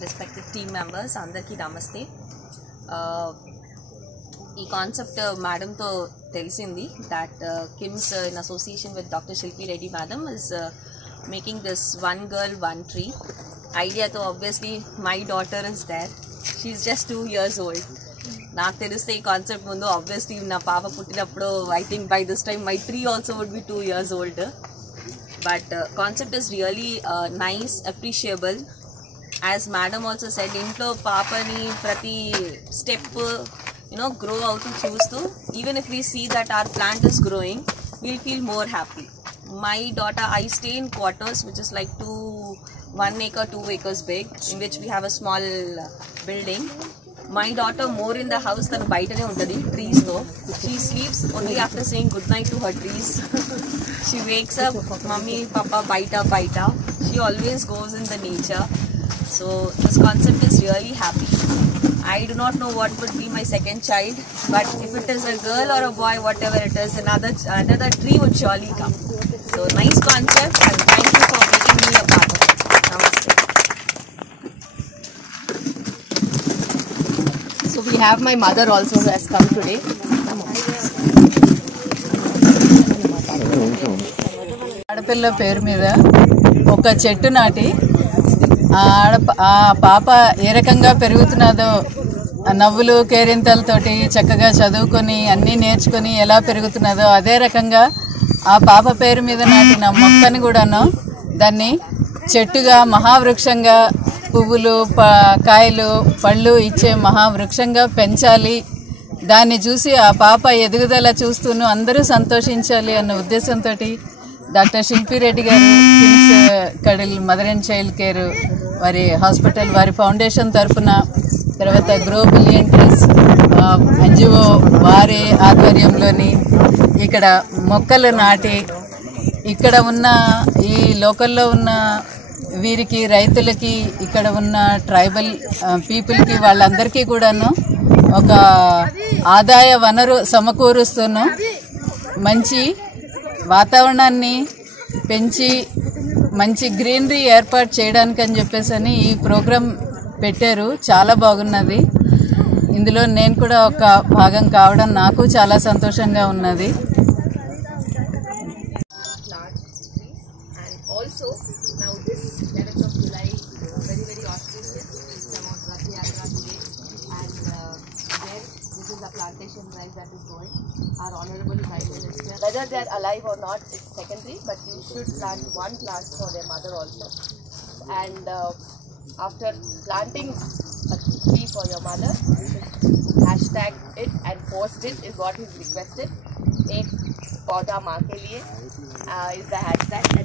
Respected team members, అందరికీ నమస్తే. ఈ కాన్సెప్ట్ మేడంతో తెలిసింది that KIMS in association with doctor Shilpi Reddy madam is making this one girl one tree ఐడియాతో. Obviously my daughter is there, she is just 2 years old. నాకు తెలిస్తే ఈ concept ముందు ఆబ్వియస్లీ నా పాప పుట్టినప్పుడు I think by this time my tree also would be 2 years old. But concept is really nice, appreciable. As madam also said, ఇంట్లో పాపని ప్రతి స్టెప్ grow అవుతూ చూస్తూ, even if we see that our plant is growing, we'll feel more happy. My daughter, I stay in quarters which is like 1 acre 2 acres big, in which we have a small building. My daughter more in the house than బయటనే ఉంటుంది trees తో. She sleeps only after saying good night to her trees. She wakes up, mummy papa baita. She always goes in the nature. So this concept is really happy. I do not know what would be my second child, but if it is a girl or a boy, whatever it is, another tree would surely come. So nice concept, and thank you for making me a part of it. Namaste. So we have my mother also who has come today. ఆడపిల్ల పేరు మీద ఒక చెట్టు నాటి ఆ పాప ఏ రకంగా పెరుగుతున్నదో, నవ్వులు కేరింతలతోటి చక్కగా చదువుకొని అన్నీ నేర్చుకొని ఎలా పెరుగుతున్నదో అదే రకంగా ఆ పాప పేరు మీద నాటిన మొక్కని కూడాను దాన్ని చెట్టుగా మహావృక్షంగా పువ్వులు కాయలు పళ్ళు ఇచ్చే మహావృక్షంగా పెంచాలి. దాన్ని చూసి ఆ పాప ఎదుగుదల చూస్తూను అందరూ సంతోషించాలి అన్న ఉద్దేశంతో డాక్టర్ శిల్పి రెడ్డి గారు KIMS cuddle mother and child care వారి హాస్పిటల్ వారి ఫౌండేషన్ తరఫున, తర్వాత గ్రో బిలియన్ ట్రీస్ ఎన్జిఓ వారి ఆధ్వర్యంలోని ఇక్కడ మొక్కలు నాటి ఇక్కడ ఉన్న ఈ లోకల్లో ఉన్న వీరికి రైతులకి ఇక్కడ ఉన్న ట్రైబల్ పీపుల్కి వాళ్ళందరికీ కూడాను ఒక ఆదాయ వనరు సమకూరుస్తూను మంచి వాతావరణాన్ని పెంచి మంచి గ్రీనరీ ఏర్పాటు చేయడానికి అని చెప్పేసి ఈ ప్రోగ్రాం పెట్టారు. చాలా బాగున్నది. ఇందులో నేను కూడా ఒక భాగం కావడం నాకు చాలా సంతోషంగా ఉన్నది. Plantation drive that is going. Our honorable Prime Minister, whether they are alive or not, it's secondary, but you should plant one plant for their mother also. And after planting a tree for your mother, you should hashtag it and post it is what is requested. Ek pauda maa ke liye is the hashtag.